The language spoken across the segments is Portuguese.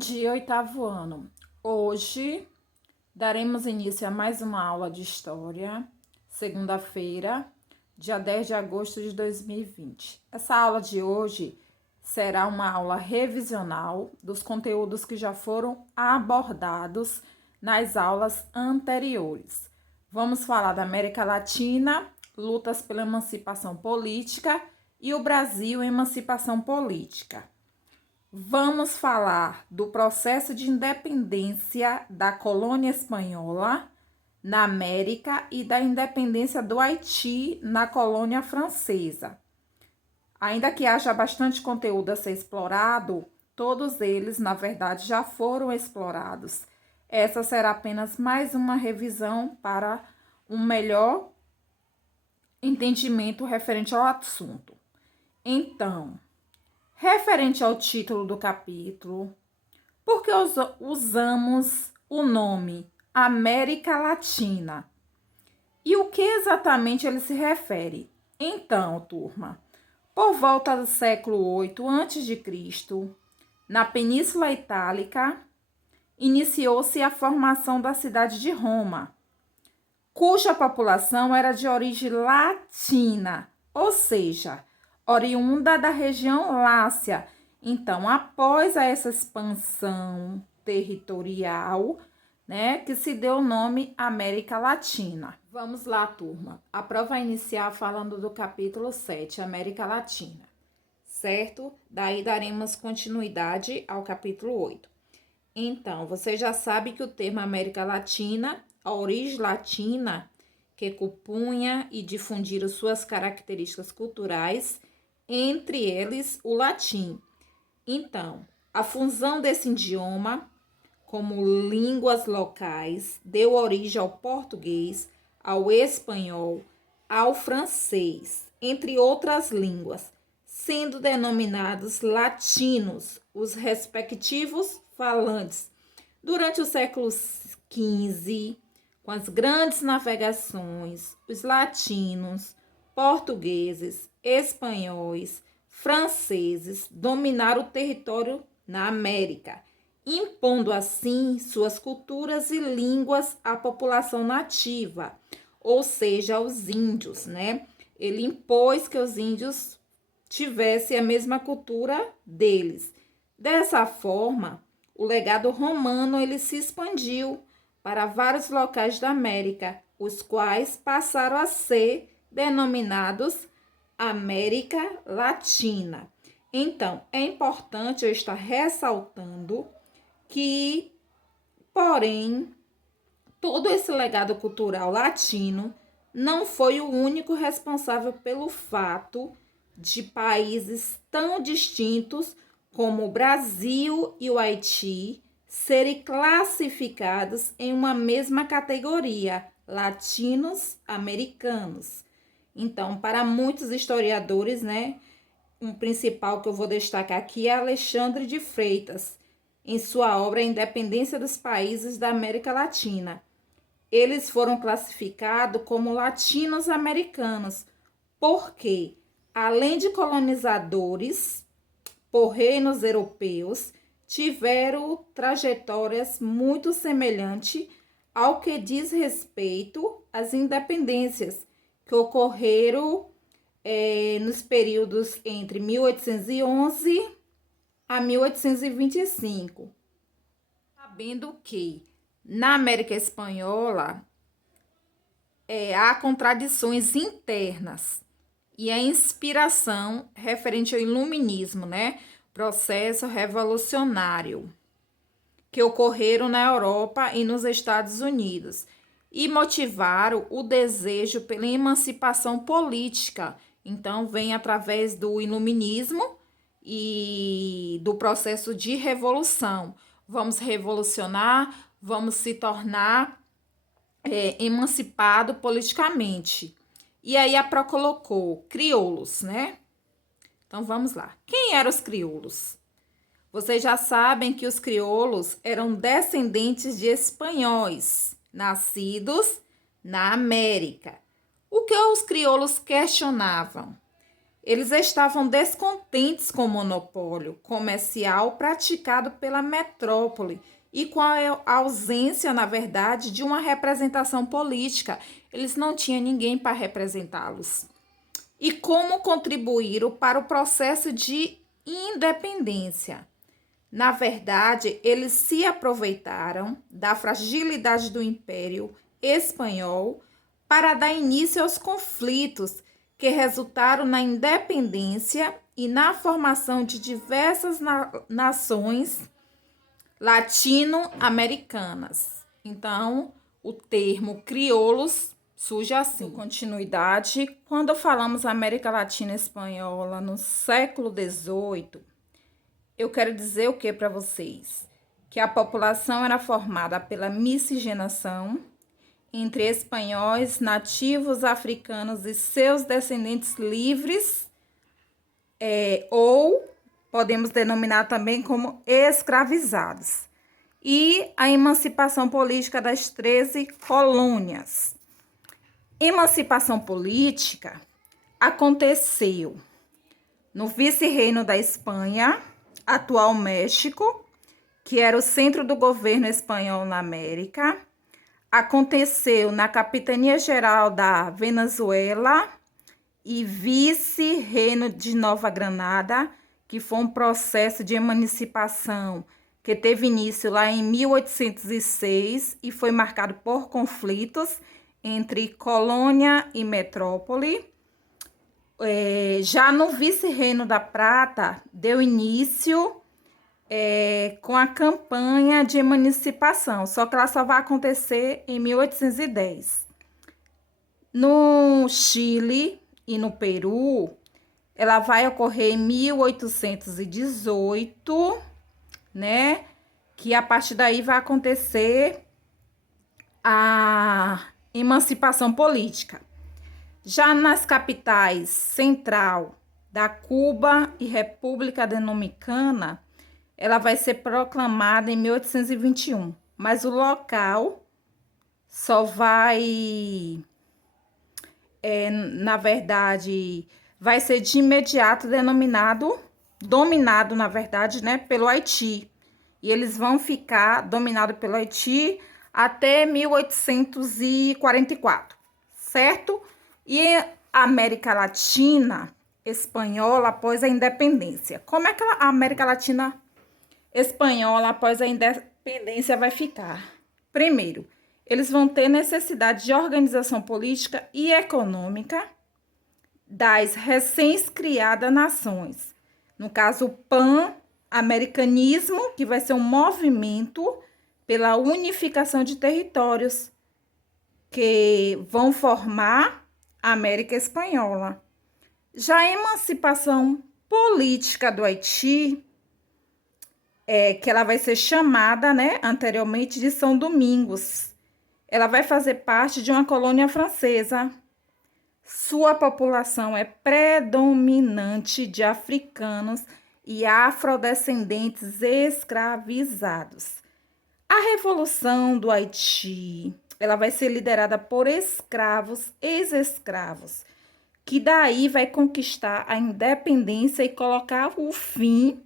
dia, oitavo ano. Hoje daremos início a mais uma aula de História, segunda-feira, dia 10 de agosto de 2020. Essa aula de hoje será uma aula revisional dos conteúdos que já foram abordados nas aulas anteriores. Vamos falar da América Latina, lutas pela emancipação política e o Brasil, emancipação política. Vamos falar do processo de independência da colônia espanhola na América e da independência do Haiti na colônia francesa. Ainda que haja bastante conteúdo a ser explorado, todos eles, na verdade, já foram explorados. Essa será apenas mais uma revisão para um melhor entendimento referente ao assunto. Então, referente ao título do capítulo, por que usamos o nome América Latina? E o que exatamente ele se refere? Então, turma, por volta do século 8 a.C., na Península Itálica, iniciou-se a formação da cidade de Roma, cuja população era de origem latina, ou seja, oriunda da região Lácia. Então, após essa expansão territorial, que se deu o nome América Latina. Vamos lá, turma. A prova vai iniciar falando do capítulo 7, América Latina, certo? Daí daremos continuidade ao capítulo 8. Então, você já sabe que o termo América Latina, a origem latina, que compunha e difundiram suas características culturais, entre eles o latim. Então, a fusão desse idioma como línguas locais deu origem ao português, ao espanhol, ao francês, entre outras línguas, sendo denominados latinos os respectivos falantes. Durante o século XV, com as grandes navegações, os latinos, portugueses, espanhóis, franceses dominaram o território na América, impondo assim suas culturas e línguas à população nativa, ou seja, aos índios, Ele impôs que os índios tivessem a mesma cultura deles. Dessa forma, o legado romano ele se expandiu para vários locais da América, os quais passaram a ser denominados América Latina. Então, é importante eu estar ressaltando que, porém, todo esse legado cultural latino não foi o único responsável pelo fato de países tão distintos como o Brasil e o Haiti serem classificados em uma mesma categoria, latinos-americanos. Então, para muitos historiadores, um principal que eu vou destacar aqui é Alexandre de Freitas, em sua obra Independência dos Países da América Latina. Eles foram classificados como latinos-americanos, porque, além de colonizadores por reinos europeus, tiveram trajetórias muito semelhantes ao que diz respeito às independências que ocorreram nos períodos entre 1811 a 1825. Sabendo que na América Espanhola há contradições internas e a inspiração referente ao iluminismo, processo revolucionário que ocorreram na Europa e nos Estados Unidos e motivaram o desejo pela emancipação política. Então, vem através do iluminismo e do processo de revolução. Vamos revolucionar, vamos se tornar emancipado politicamente. E aí a PRO colocou crioulos, Então, vamos lá. Quem eram os crioulos? Vocês já sabem que os crioulos eram descendentes de espanhóis, nascidos na América. O que os crioulos questionavam? Eles estavam descontentes com o monopólio comercial praticado pela metrópole e com a ausência, na verdade, de uma representação política. Eles não tinham ninguém para representá-los. E como contribuíram para o processo de independência? Na verdade, eles se aproveitaram da fragilidade do Império Espanhol para dar início aos conflitos que resultaram na independência e na formação de diversas nações latino-americanas. Então, o termo crioulos surge assim. Continuidade, quando falamos América Latina Espanhola no século XVIII, eu quero dizer o que para vocês? Que a população era formada pela miscigenação entre espanhóis, nativos africanos e seus descendentes livres, ou podemos denominar também como escravizados, e a emancipação política das 13 colônias. Emancipação política aconteceu no vice-reino da Espanha, atual México, que era o centro do governo espanhol na América. Aconteceu na Capitania Geral da Venezuela e vice-reino de Nova Granada, que foi um processo de emancipação que teve início lá em 1806 e foi marcado por conflitos entre colônia e metrópole. Já no vice-reino da Prata, deu início com a campanha de emancipação, só que ela só vai acontecer em 1810. No Chile e no Peru, ela vai ocorrer em 1818, né? Que a partir daí vai acontecer a emancipação política. Já nas capitais central da Cuba e República Dominicana, ela vai ser proclamada em 1821, mas o local só vai, na verdade, vai ser de imediato dominado, na verdade, né, pelo Haiti. E eles vão ficar dominados pelo Haiti até 1844, certo? E a América Latina Espanhola após a independência. Como é que a América Latina Espanhola após a independência vai ficar? Primeiro, eles vão ter necessidade de organização política e econômica das recém-criadas nações. No caso, o pan-americanismo, que vai ser um movimento pela unificação de territórios que vão formar a América Espanhola. Já a emancipação política do Haiti, que ela vai ser chamada, né, anteriormente de São Domingos. Ela vai fazer parte de uma colônia francesa. Sua população é predominante de africanos e afrodescendentes escravizados. A Revolução do Haiti, ela vai ser liderada por escravos, ex-escravos, que daí vai conquistar a independência e colocar o fim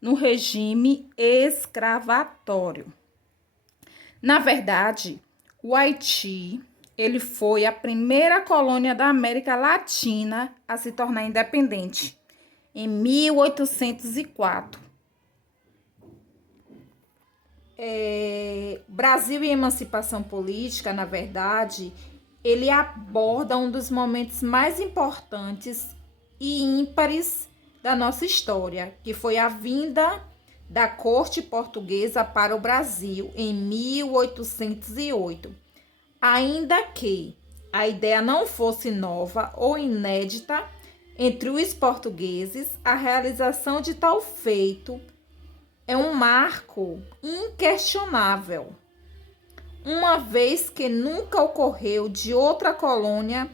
no regime escravatório. Na verdade, o Haiti, ele foi a primeira colônia da América Latina a se tornar independente, em 1804. Brasil e emancipação política, na verdade, ele aborda um dos momentos mais importantes e ímpares da nossa história, que foi a vinda da corte portuguesa para o Brasil em 1808. Ainda que a ideia não fosse nova ou inédita entre os portugueses, a realização de tal feito é um marco inquestionável, uma vez que nunca ocorreu de outra colônia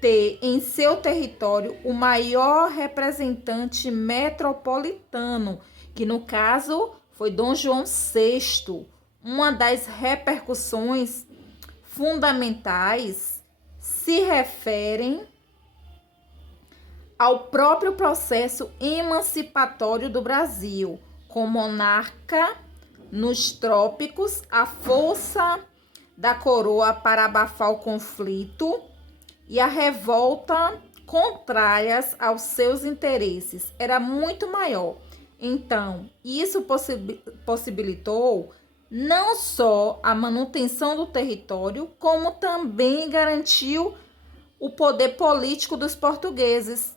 ter em seu território o maior representante metropolitano, que no caso foi Dom João VI. Uma das repercussões fundamentais se referem ao próprio processo emancipatório do Brasil, com monarca nos trópicos, a força da coroa para abafar o conflito e a revolta contrárias aos seus interesses era muito maior. Então, isso possibilitou não só a manutenção do território, como também garantiu o poder político dos portugueses.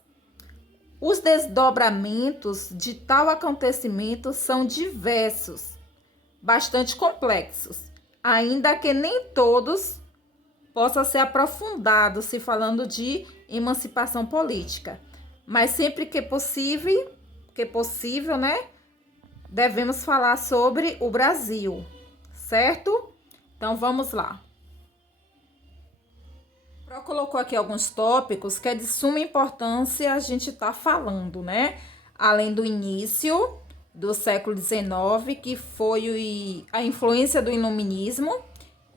Os desdobramentos de tal acontecimento são diversos, bastante complexos, ainda que nem todos possam ser aprofundados se falando de emancipação política. Mas sempre que possível, né, devemos falar sobre o Brasil, certo? Então vamos lá. Pro colocou aqui alguns tópicos que é de suma importância a gente tá falando, né? Além do início do século XIX, que foi a influência do iluminismo,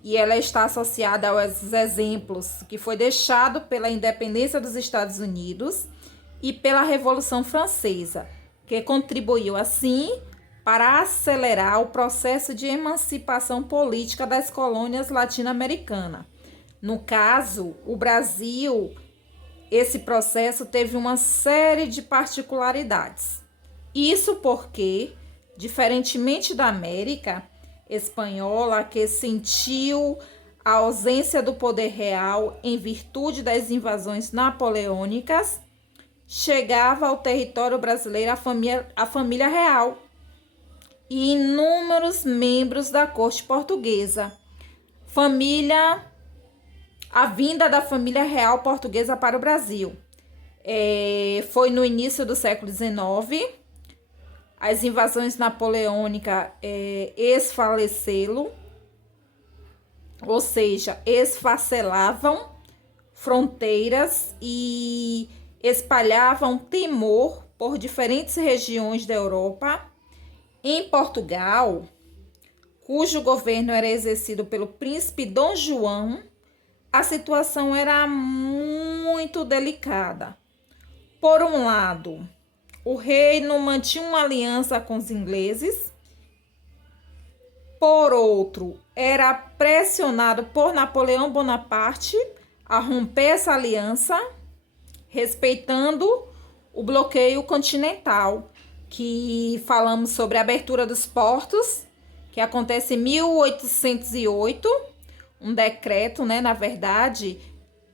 e ela está associada aos exemplos que foi deixado pela independência dos Estados Unidos e pela Revolução Francesa, que contribuiu assim para acelerar o processo de emancipação política das colônias latino-americanas. No caso, o Brasil, esse processo teve uma série de particularidades. Isso porque, diferentemente da América espanhola, que sentiu a ausência do poder real em virtude das invasões napoleônicas, chegava ao território brasileiro a família real e inúmeros membros da corte portuguesa. A vinda da família real portuguesa para o Brasil foi no início do século XIX. As invasões napoleônicas esfalecê-lo, ou seja, esfacelavam fronteiras e espalhavam temor por diferentes regiões da Europa. Em Portugal, cujo governo era exercido pelo príncipe Dom João, a situação era muito delicada. Por um lado, o reino mantinha uma aliança com os ingleses. Por outro, era pressionado por Napoleão Bonaparte a romper essa aliança, respeitando o bloqueio continental, que falamos sobre a abertura dos portos, que acontece em 1808, um decreto, né, na verdade,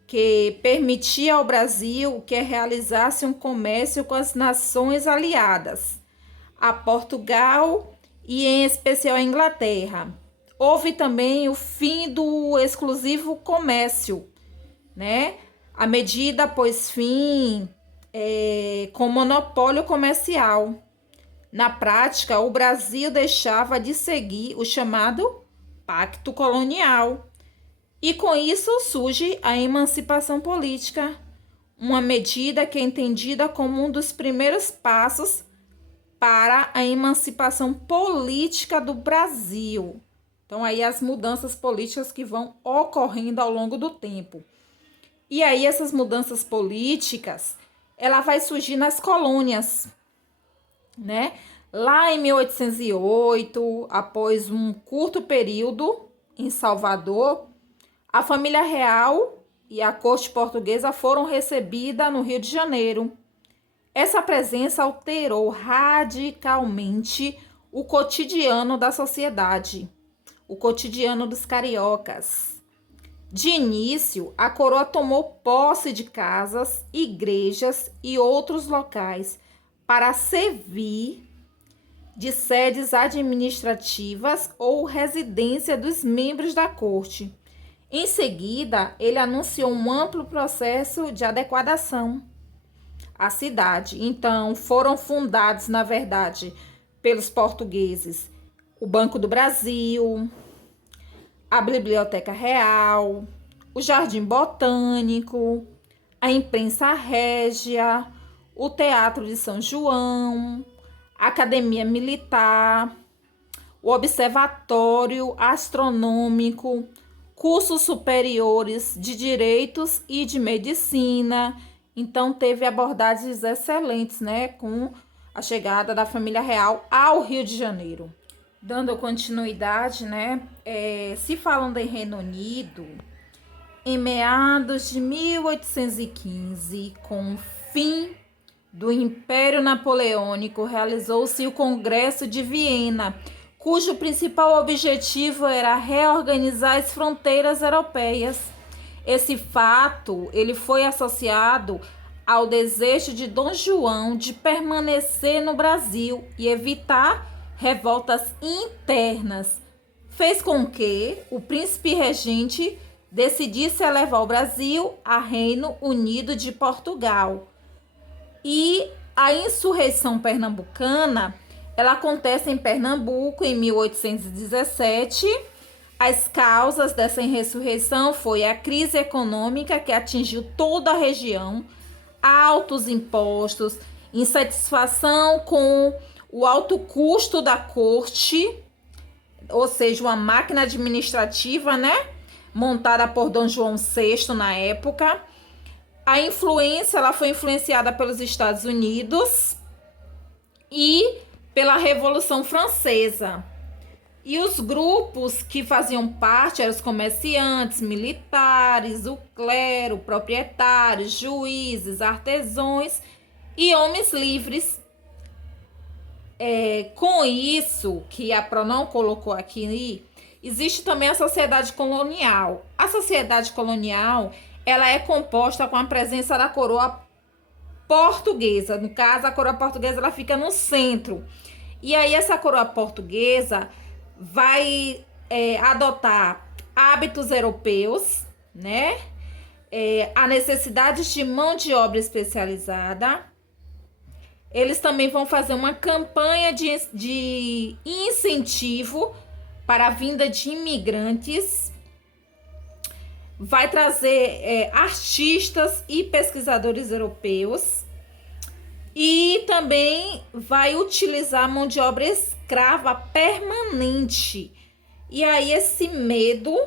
que permitia ao Brasil que realizasse um comércio com as nações aliadas, a Portugal e em especial a Inglaterra. Houve também o fim do exclusivo comércio, né? A medida pôs fim com monopólio comercial. Na prática, o Brasil deixava de seguir o chamado Pacto Colonial. E com isso surge a emancipação política, uma medida que é entendida como um dos primeiros passos para a emancipação política do Brasil. Então aí as mudanças políticas que vão ocorrendo ao longo do tempo. E aí essas mudanças políticas, ela vai surgir nas colônias, né? Lá em 1808, após um curto período em Salvador, a família real e a corte portuguesa foram recebidas no Rio de Janeiro. Essa presença alterou radicalmente o cotidiano da sociedade, o cotidiano dos cariocas. De início, a coroa tomou posse de casas, igrejas e outros locais para servir de sedes administrativas ou residência dos membros da corte. Em seguida, ele anunciou um amplo processo de adequação à cidade. Então, foram fundados, na verdade, pelos portugueses, o Banco do Brasil, a Biblioteca Real, o Jardim Botânico, a Imprensa Régia, o Teatro de São João, a Academia Militar, o Observatório Astronômico, cursos superiores de Direitos e de Medicina, Então teve abordagens excelentes, né, com a chegada da família real ao Rio de Janeiro. Dando continuidade, né, se falando em Reino Unido, em meados de 1815, com o fim do Império Napoleônico, realizou-se o Congresso de Viena, cujo principal objetivo era reorganizar as fronteiras europeias. Esse fato, ele foi associado ao desejo de Dom João de permanecer no Brasil e evitar revoltas internas. Fez com que o príncipe regente decidisse elevar o Brasil a Reino Unido de Portugal. E a insurreição pernambucana, ela acontece em Pernambuco em 1817. As causas dessa insurreição foi a crise econômica que atingiu toda a região, altos impostos, insatisfação com o alto custo da corte, ou seja, uma máquina administrativa, né, montada por Dom João VI na época. A influência, ela foi influenciada pelos Estados Unidos e pela Revolução Francesa. E os grupos que faziam parte eram os comerciantes, militares, o clero, proprietários, juízes, artesãos e homens livres. Com isso, que a Pro não colocou aqui, existe também a sociedade colonial. A sociedade colonial, ela é composta com a presença da coroa portuguesa. No caso, a coroa portuguesa, ela fica no centro. E aí, essa coroa portuguesa vai adotar hábitos europeus, né? A necessidade de mão de obra especializada. Eles também vão fazer uma campanha de incentivo para a vinda de imigrantes. Vai trazer artistas e pesquisadores europeus. E também vai utilizar mão de obra escrava permanente. E aí esse medo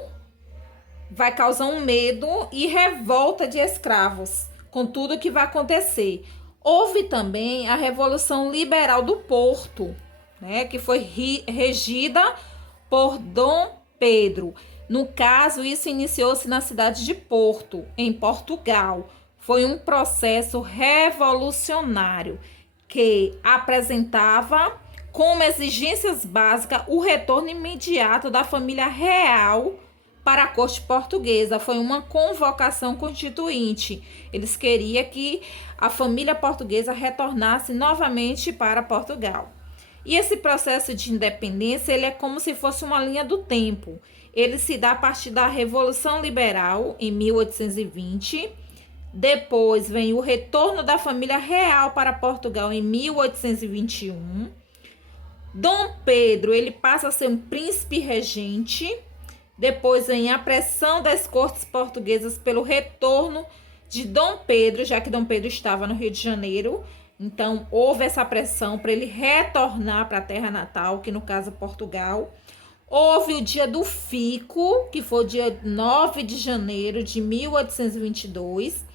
vai causar um medo e revolta de escravos com tudo que vai acontecer. Houve também a Revolução Liberal do Porto, né, que foi regida por Dom Pedro. No caso, isso iniciou-se na cidade de Porto, em Portugal. Foi um processo revolucionário que apresentava como exigências básicas o retorno imediato da família real para a corte portuguesa. Foi uma convocação constituinte. Eles queriam que a família portuguesa retornasse novamente para Portugal. E esse processo de independência, ele é como se fosse uma linha do tempo. Ele se dá a partir da Revolução Liberal, em 1820. Depois vem o retorno da família real para Portugal, em 1821. Dom Pedro, ele passa a ser um príncipe regente. Depois vem a pressão das cortes portuguesas pelo retorno de Dom Pedro, já que Dom Pedro estava no Rio de Janeiro. Então, houve essa pressão para ele retornar para a terra natal, que no caso Portugal. Houve o dia do Fico, que foi o dia 9 de janeiro de 1822.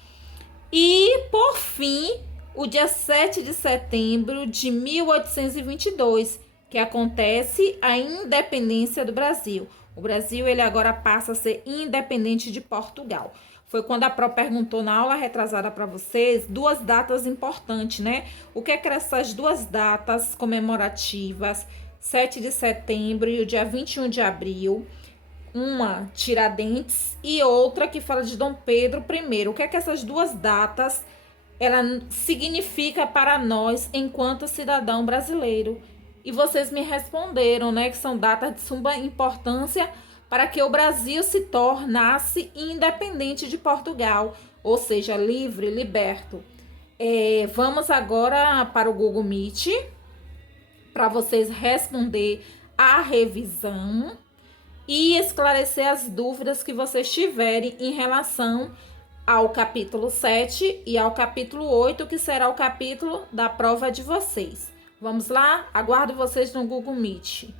E, por fim, o dia 7 de setembro de 1822, que acontece a independência do Brasil. O Brasil, ele agora passa a ser independente de Portugal. Foi quando a Pro perguntou na aula retrasada para vocês duas datas importantes, né? O que é que essas duas datas comemorativas, 7 de setembro e o dia 21 de abril, uma Tiradentes e outra que fala de Dom Pedro I. O que é que essas duas datas ela significa para nós enquanto cidadão brasileiro? E vocês me responderam, né, que são datas de suma importância para que o Brasil se tornasse independente de Portugal, ou seja, livre, liberto. Vamos agora para o Google Meet para vocês responder a revisão e esclarecer as dúvidas que vocês tiverem em relação ao capítulo 7 e ao capítulo 8, que será o capítulo da prova de vocês. Vamos lá? Aguardo vocês no Google Meet.